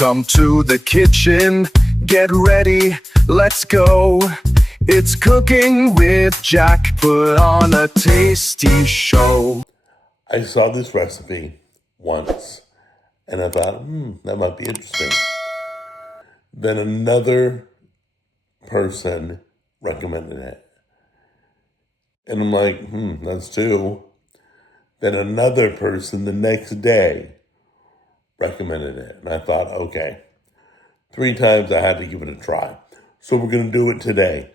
Welcome to the kitchen. Get ready, let's go. It's cooking with Jack. Put on a tasty show. I saw this recipe once and I thought, that might be interesting. Then another person recommended it. And I'm like, that's two. Then another person the next day recommended it. And I thought, okay, 3 times I had to give it a try. So we're going to do it today.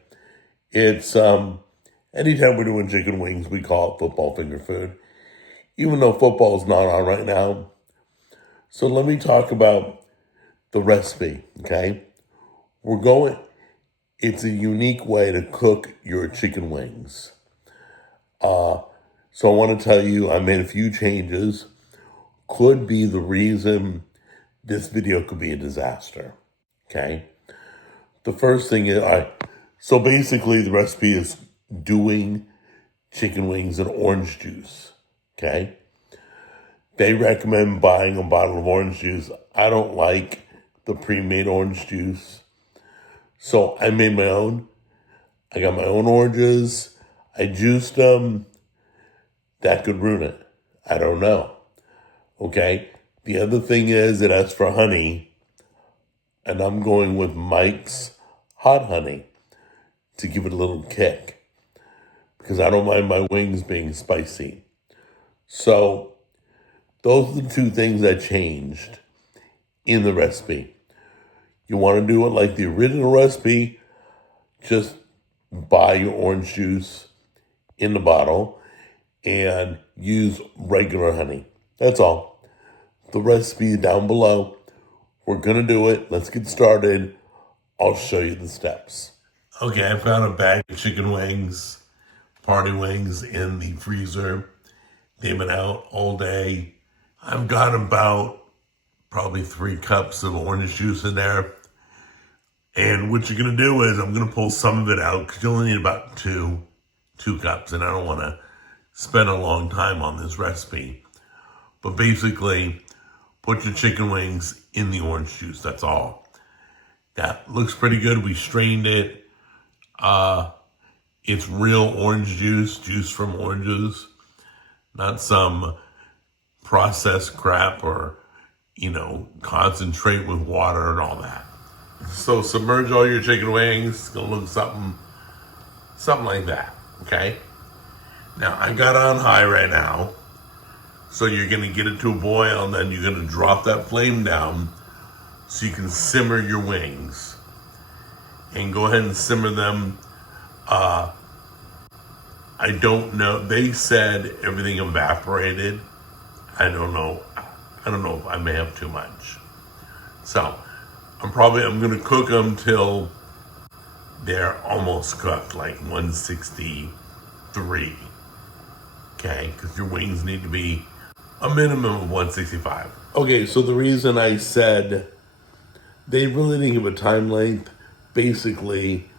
It's, anytime we're doing chicken wings, we call it football finger food, even though football's not on right now. So let me talk about the recipe, okay? It's a unique way to cook your chicken wings. So I want to tell you, I made a few changes. Could be the reason this video could be a disaster, okay? The first thing is, so basically the recipe is doing chicken wings in orange juice, okay? They recommend buying a bottle of orange juice. I don't like the pre-made orange juice. So I made my own. I got my own oranges. I juiced them. That could ruin it. I don't know. Okay? The other thing is it asks for honey. And I'm going with Mike's hot honey to give it a little kick. Because I don't mind my wings being spicy. So those are the 2 things I changed in the recipe. You want to do it like the original recipe, just buy your orange juice in the bottle and use regular honey. That's all. The recipe is down below. We're going to do it. Let's get started. I'll show you the steps. Okay, I found a bag of chicken wings, party wings in the freezer. They've been out all day. I've got about probably 3 cups of orange juice in there. And what you're going to do is I'm going to pull some of it out because you only need about two cups. And I don't want to spend a long time on this recipe. But basically, put your chicken wings in the orange juice. That's all. That looks pretty good. We strained it. It's real orange juice from oranges. Not some processed crap or, concentrate with water and all that. So submerge all your chicken wings. It's gonna look something like that, okay? Now, I got on high right now. So you're gonna get it to a boil and then you're gonna drop that flame down so you can simmer your wings. And go ahead and simmer them. I don't know. They said everything evaporated. I don't know if I may have too much. So I'm going to cook them till they're almost cooked, like 163. Okay, because your wings need to be a minimum of 165. Okay, so the reason I said they really didn't give a time length, basically,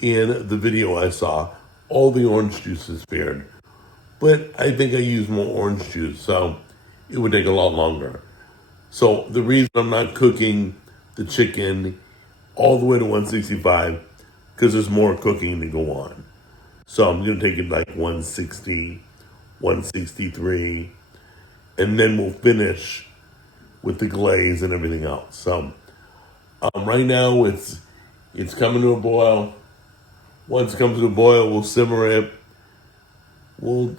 in the video I saw, all the orange juice is spared. But I think I used more orange juice, so it would take a lot longer. So the reason I'm not cooking the chicken all the way to 165, because there's more cooking to go on. So I'm going to take it like 160, 163, and then we'll finish with the glaze and everything else. So right now it's coming to a boil. Once it comes to a boil, we'll simmer it.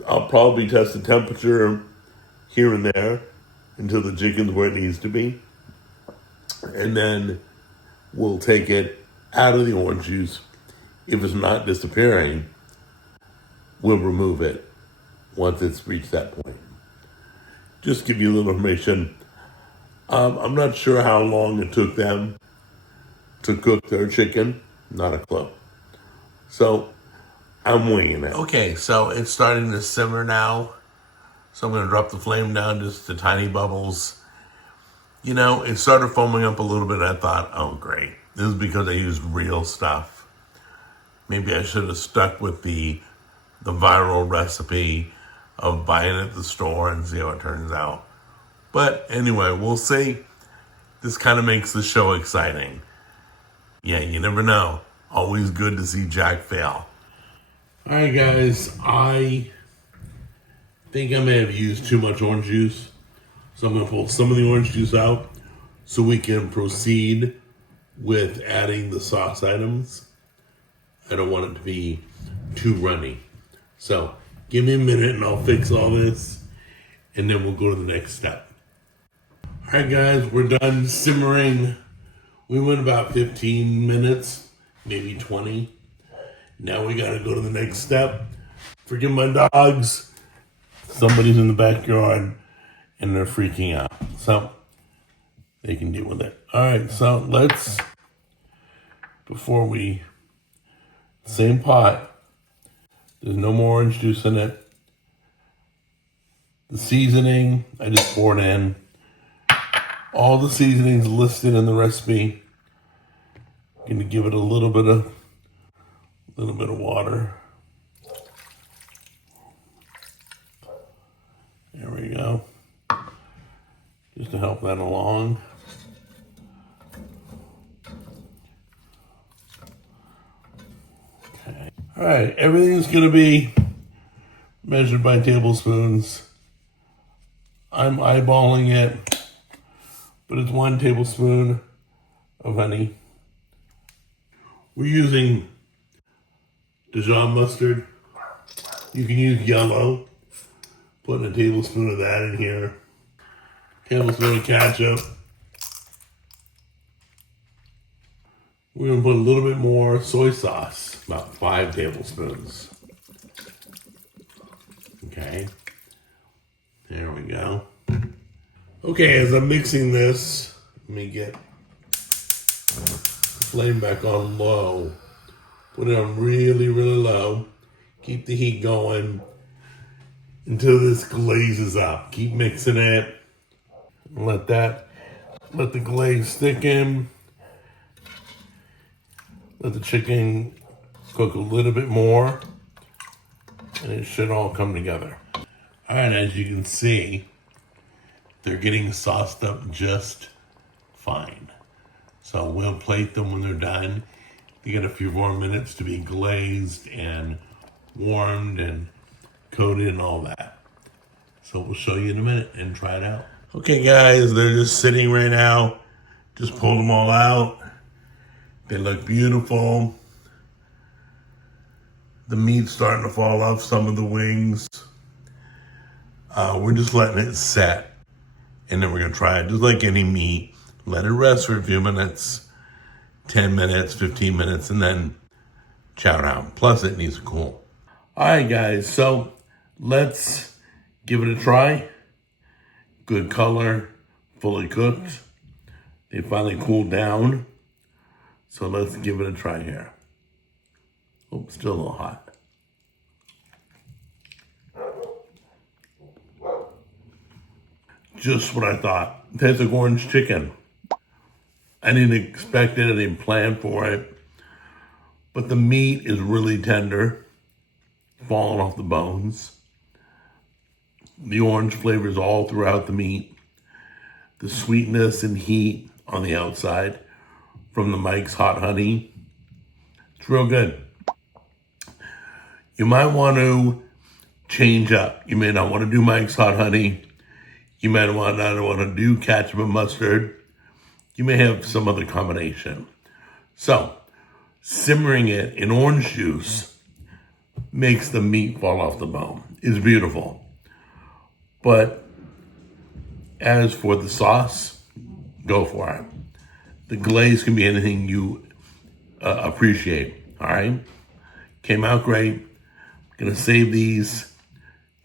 I'll probably test the temperature here and there until the chicken's where it needs to be. And then we'll take it out of the orange juice. If it's not disappearing, we'll remove it once it's reached that point. Just give you a little information. I'm not sure how long it took them to cook their chicken. Not a clue. So I'm winging it. Okay, so it's starting to simmer now. So I'm going to drop the flame down just to tiny bubbles. It started foaming up a little bit. I thought, oh, great. This is because I used real stuff. Maybe I should have stuck with the viral recipe of buying it at the store and see how it turns out. But anyway, we'll see. this kind of makes the show exciting. Yeah, you never know. Always good to see Jack fail. All right, guys, I think I may have used too much orange juice. So I'm going to pull some of the orange juice out so we can proceed with adding the sauce items. I don't want it to be too runny. So give me a minute and I'll fix all this and then we'll go to the next step. All right, guys, we're done simmering. We went about 15 minutes, maybe 20. Now we got to go to the next step. Forgive my dogs. Somebody's in the backyard and they're freaking out. So they can deal with it. All right, so let's, before we, same pot. There's no more orange juice in it. The seasoning, I just poured in. All the seasonings listed in the recipe. Going to give it a little bit of water. There we go. Just to help that along. Okay. All right, everything's going to be measured by tablespoons. I'm eyeballing it, but it's 1 tablespoon of honey. We're using Dijon mustard. You can use yellow. Putting a tablespoon of that in here. Tablespoon of ketchup. We're going to put a little bit more soy sauce, about 5 tablespoons. Okay. There we go. Okay, as I'm mixing this, let me get the flame back on low. Put it on really, really low. Keep the heat going until this glazes up. Keep mixing it. Let the glaze thicken. Let the chicken cook a little bit more. And it should all come together. All right, as you can see, they're getting sauced up just fine. So we'll plate them when they're done. You get a few more minutes to be glazed and warmed and coated and all that. So we'll show you in a minute and try it out. Okay, guys, they're just sitting right now. Just pulled them all out. They look beautiful. The meat's starting to fall off some of the wings. We're just letting it set. And then we're going to try it just like any meat. Let it rest for a few minutes, 10 minutes, 15 minutes, and then chow down. Plus, it needs to cool. All right, guys, so let's give it a try. Good color, fully cooked. They finally cooled down. So let's give it a try here. Oh, still a little hot. Just what I thought. It tastes like orange chicken. I didn't expect it, I didn't plan for it. But the meat is really tender, falling off the bones. The orange flavor is all throughout the meat. The sweetness and heat on the outside from the Mike's Hot Honey. It's real good. You might want to change up. You may not want to do Mike's Hot Honey. You might not want to do ketchup and mustard. You may have some other combination. So, simmering it in orange juice makes the meat fall off the bone. It's beautiful. But as for the sauce, go for it. The glaze can be anything you appreciate, all right? Came out great. Gonna save these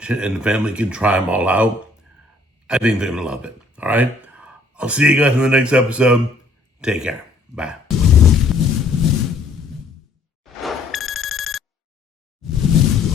and the family can try them all out. I think they're gonna love it, all right? I'll see you guys in the next episode. Take care. Bye.